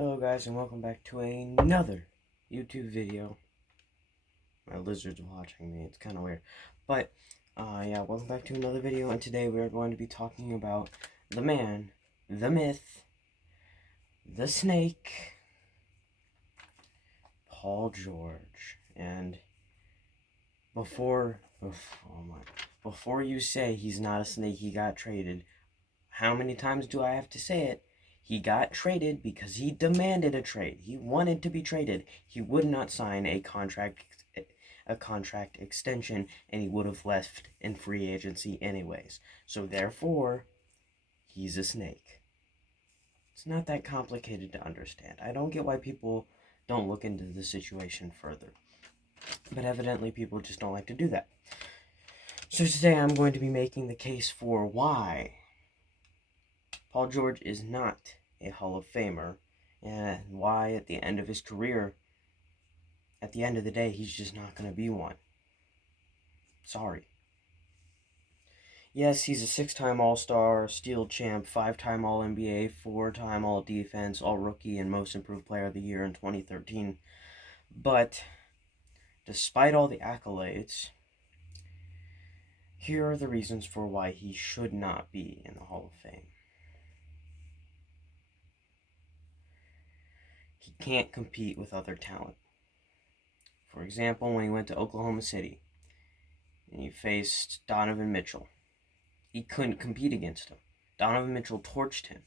Hello guys and welcome back to another YouTube video. My lizard's watching me, it's kind of weird. But, yeah, welcome back to another video, and today we are going to be talking about the man, the myth, the snake, Paul George. And before you say he's not a snake, he got traded, how many times do I have to say it? He got traded because he demanded a trade. He wanted to be traded. He would not sign a contract extension, and he would have left in free agency anyways. So therefore, he's a snake. It's not that complicated to understand. I don't get why people don't look into the situation further. But evidently people just don't like to do that. So today I'm going to be making the case for why Paul George is not a Hall of Famer, and why at the end of his career, at the end of the day, he's just not going to be one. Sorry. Yes, he's a 6-time All-Star, Steel Champ, 5-time All-NBA, 4-time All-Defense, All-Rookie, and Most Improved Player of the Year in 2013. But despite all the accolades, here are the reasons for why he should not be in the Hall of Fame. He can't compete with other talent. For example, when he went to Oklahoma City and he faced Donovan Mitchell, he couldn't compete against him. Donovan Mitchell torched him.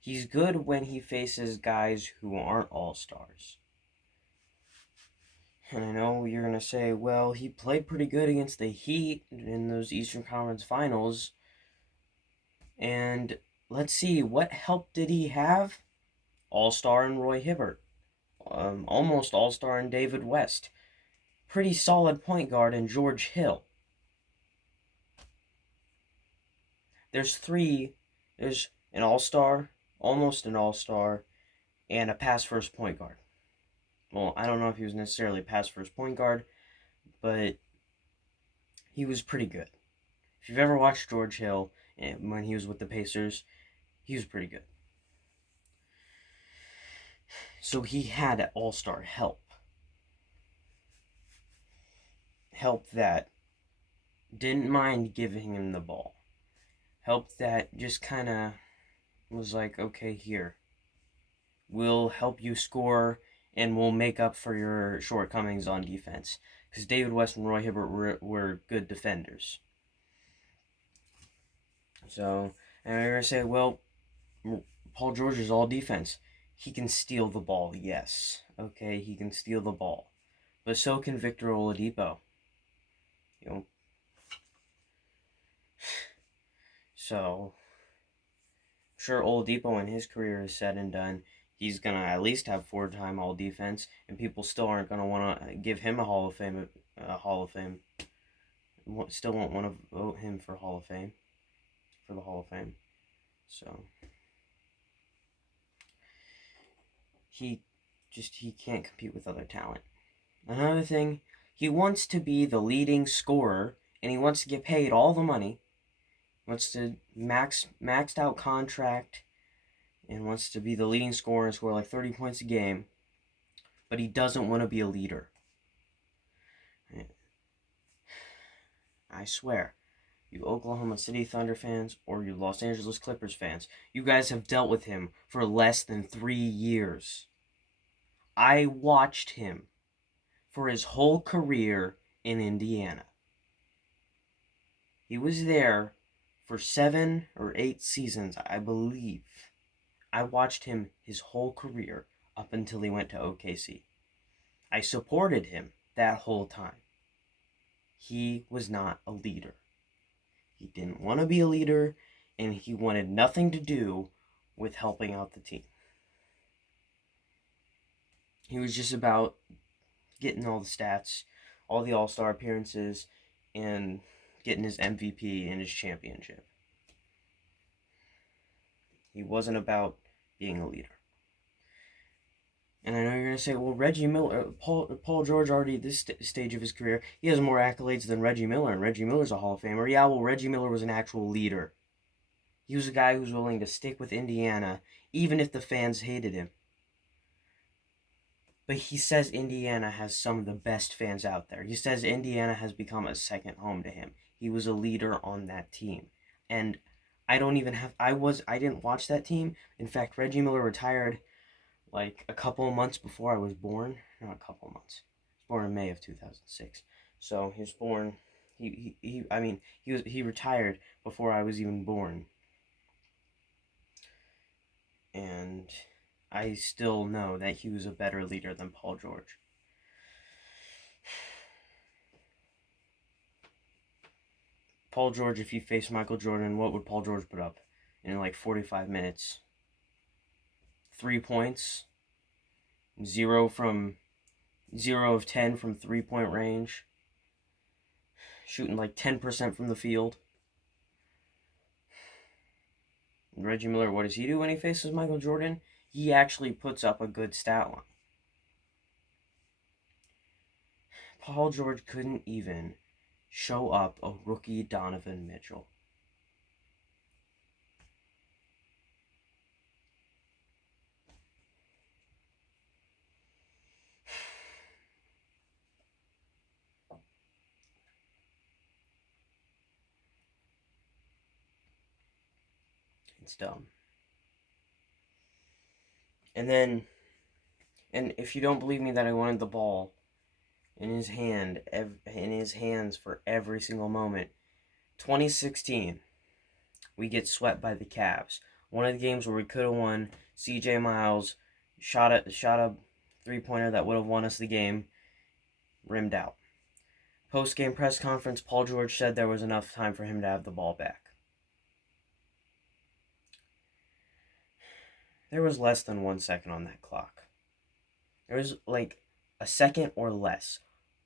He's good when he faces guys who aren't all-stars. And I know you're going to say, well, he played pretty good against the Heat in those Eastern Conference Finals. And let's see, what help did he have? All-star in Roy Hibbert. Almost all-star in David West. Pretty solid point guard in George Hill. There's an all-star, almost an all-star, and a pass-first point guard. Well, I don't know if he was necessarily a pass-first point guard, but he was pretty good. If you've ever watched George Hill when he was with the Pacers, he was pretty good. So he had all-star help. Help that didn't mind giving him the ball. Help that just kind of was like, okay, here. We'll help you score, and we'll make up for your shortcomings on defense. Because David West and Roy Hibbert were good defenders. So, and you're going to say, well, Paul George is all defense. He can steal the ball, yes. Okay, he can steal the ball. But so can Victor Oladipo. You know. So, sure, Oladipo when his career is said and done, he's going to at least have 4-time All-Defense, and people still aren't going to want to give him a Hall of Fame. Still won't want to vote him for Hall of Fame, for the Hall of Fame. So, he can't compete with other talent. Another thing, he wants to be the leading scorer, and he wants to get paid all the money. Wants to maxed out contract, and wants to be the leading scorer and score like 30 points a game, but he doesn't want to be a leader. I swear, you Oklahoma City Thunder fans or you Los Angeles Clippers fans, you guys have dealt with him for less than 3 years. I watched him for his whole career in Indiana. He was there for 7 or 8 seasons, I believe. I watched him his whole career up until he went to OKC. I supported him that whole time. He was not a leader. He didn't want to be a leader, and he wanted nothing to do with helping out the team. He was just about getting all the stats, all the all-star appearances, and getting his MVP and his championship. He wasn't about being a leader. And I know you're going to say, well, Reggie Miller, Paul George already at this stage of his career, he has more accolades than Reggie Miller, and Reggie Miller's a Hall of Famer. Yeah, well, Reggie Miller was an actual leader. He was a guy who was willing to stick with Indiana, even if the fans hated him. But he says Indiana has some of the best fans out there. He says Indiana has become a second home to him. He was a leader on that team. And I didn't watch that team. In fact, Reggie Miller retired like a couple of months before I was born. Not a couple of months. He was born in May of 2006. So he was born. He retired before I was even born. And I still know that he was a better leader than Paul George. Paul George, if he faced Michael Jordan, what would Paul George put up in like 45 minutes? 3 points, 0 of 10 from 3-point range, shooting like 10% from the field. Reggie Miller, what does he do when he faces Michael Jordan? He actually puts up a good stat line. Paul George couldn't even show up a rookie Donovan Mitchell. It's dumb. And if you don't believe me that I wanted the ball in his hands for every single moment, 2016, we get swept by the Cavs. One of the games where we could have won. CJ Miles shot a 3-pointer that would have won us the game, rimmed out. Post-game press conference, Paul George said there was enough time for him to have the ball back. There was less than 1 second on that clock. There was like a second or less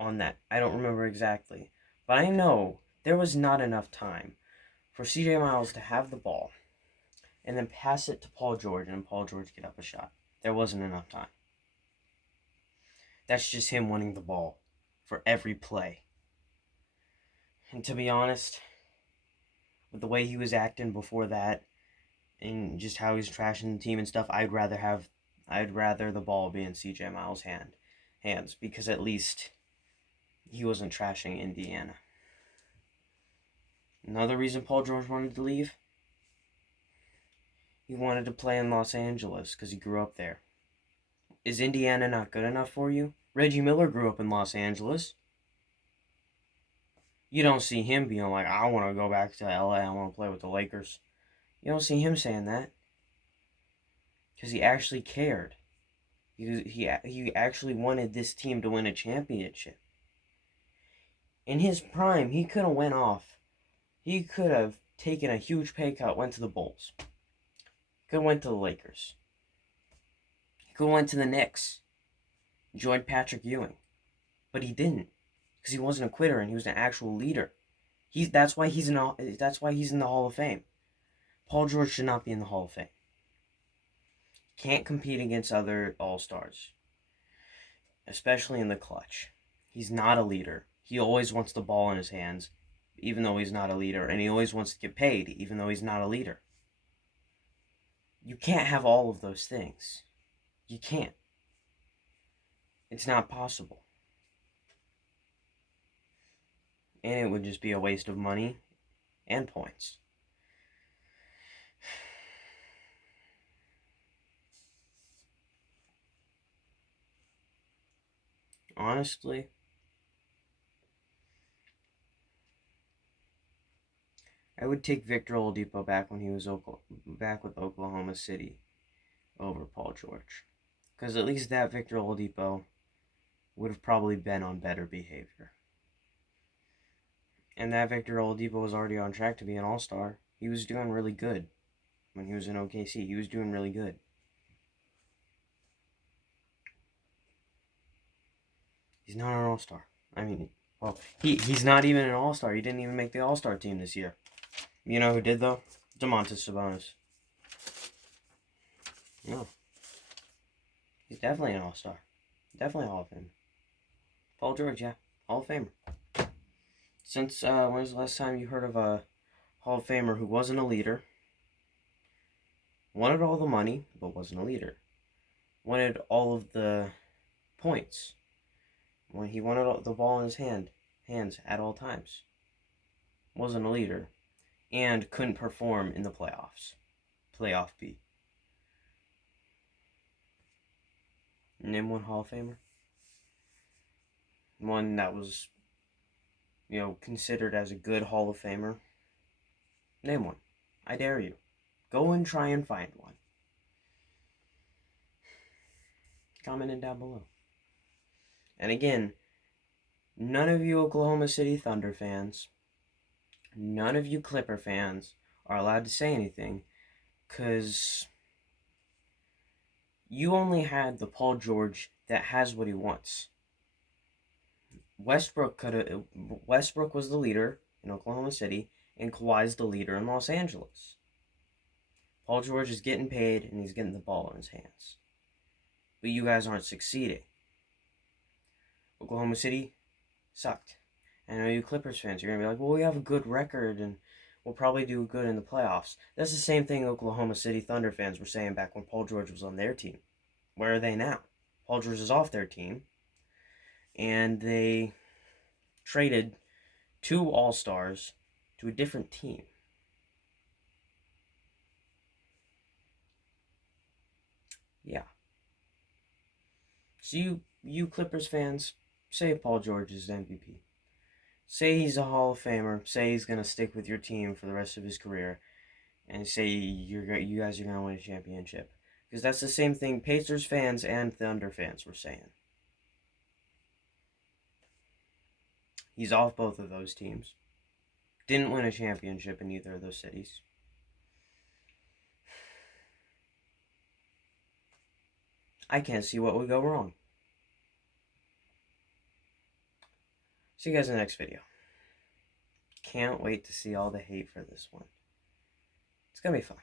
on that. I don't remember exactly. But I know there was not enough time for CJ Miles to have the ball and then pass it to Paul George and Paul George get up a shot. There wasn't enough time. That's just him winning the ball for every play. And to be honest, with the way he was acting before that and just how he's trashing the team and stuff, I'd rather the ball be in CJ Miles' hands because at least he wasn't trashing Indiana. Another reason Paul George wanted to leave, he wanted to play in Los Angeles because he grew up there. Is Indiana not good enough for you? Reggie Miller grew up in Los Angeles. You don't see him being like, I want to go back to LA, I want to play with the Lakers. You don't see him saying that. Because he actually cared. He actually wanted this team to win a championship. In his prime, he could have went off. He could have taken a huge pay cut, went to the Bulls. Could have went to the Lakers. He could have went to the Knicks. Joined Patrick Ewing. But he didn't. Because he wasn't a quitter and he was an actual leader. That's why he's in the Hall of Fame. Paul George should not be in the Hall of Fame. Can't compete against other All-Stars. Especially in the clutch. He's not a leader. He always wants the ball in his hands, even though he's not a leader. And he always wants to get paid, even though he's not a leader. You can't have all of those things. You can't. It's not possible. And it would just be a waste of money and points. Honestly, I would take Victor Oladipo back when he was back with Oklahoma City over Paul George. Because at least that Victor Oladipo would have probably been on better behavior. And that Victor Oladipo was already on track to be an all-star. He was doing really good when he was in OKC. He was doing really good. He's not an all-star. I mean, well, he's not even an all-star. He didn't even make the all-star team this year. You know who did, though? Domantas Sabonis. No. He's definitely an all-star. Definitely a Hall of Famer. Paul George, yeah. Hall of Famer. Since, when was the last time you heard of a Hall of Famer who wasn't a leader, Wanted all the money, but wasn't a leader. Wanted all of the points. When he wanted the ball in his hands at all times. Wasn't a leader. And couldn't perform in the playoffs. Playoff B. Name one Hall of Famer. One that was, considered as a good Hall of Famer. Name one. I dare you. Go and try and find one. Comment it down below. And again, none of you Oklahoma City Thunder fans, none of you Clipper fans are allowed to say anything because you only had the Paul George that has what he wants. Westbrook was the leader in Oklahoma City, and Kawhi's the leader in Los Angeles. Paul George is getting paid, and he's getting the ball in his hands. But you guys aren't succeeding. Oklahoma City sucked. I know you Clippers fans, you're going to be like, well, we have a good record, and we'll probably do good in the playoffs. That's the same thing Oklahoma City Thunder fans were saying back when Paul George was on their team. Where are they now? Paul George is off their team, and they traded 2 All-Stars to a different team. Yeah. So you Clippers fans, say Paul George is MVP. Say he's a Hall of Famer. Say he's going to stick with your team for the rest of his career. And say you guys are going to win a championship. Because that's the same thing Pacers fans and Thunder fans were saying. He's off both of those teams. Didn't win a championship in either of those cities. I can't see what would go wrong. See you guys in the next video. Can't wait to see all the hate for this one. It's going to be fun.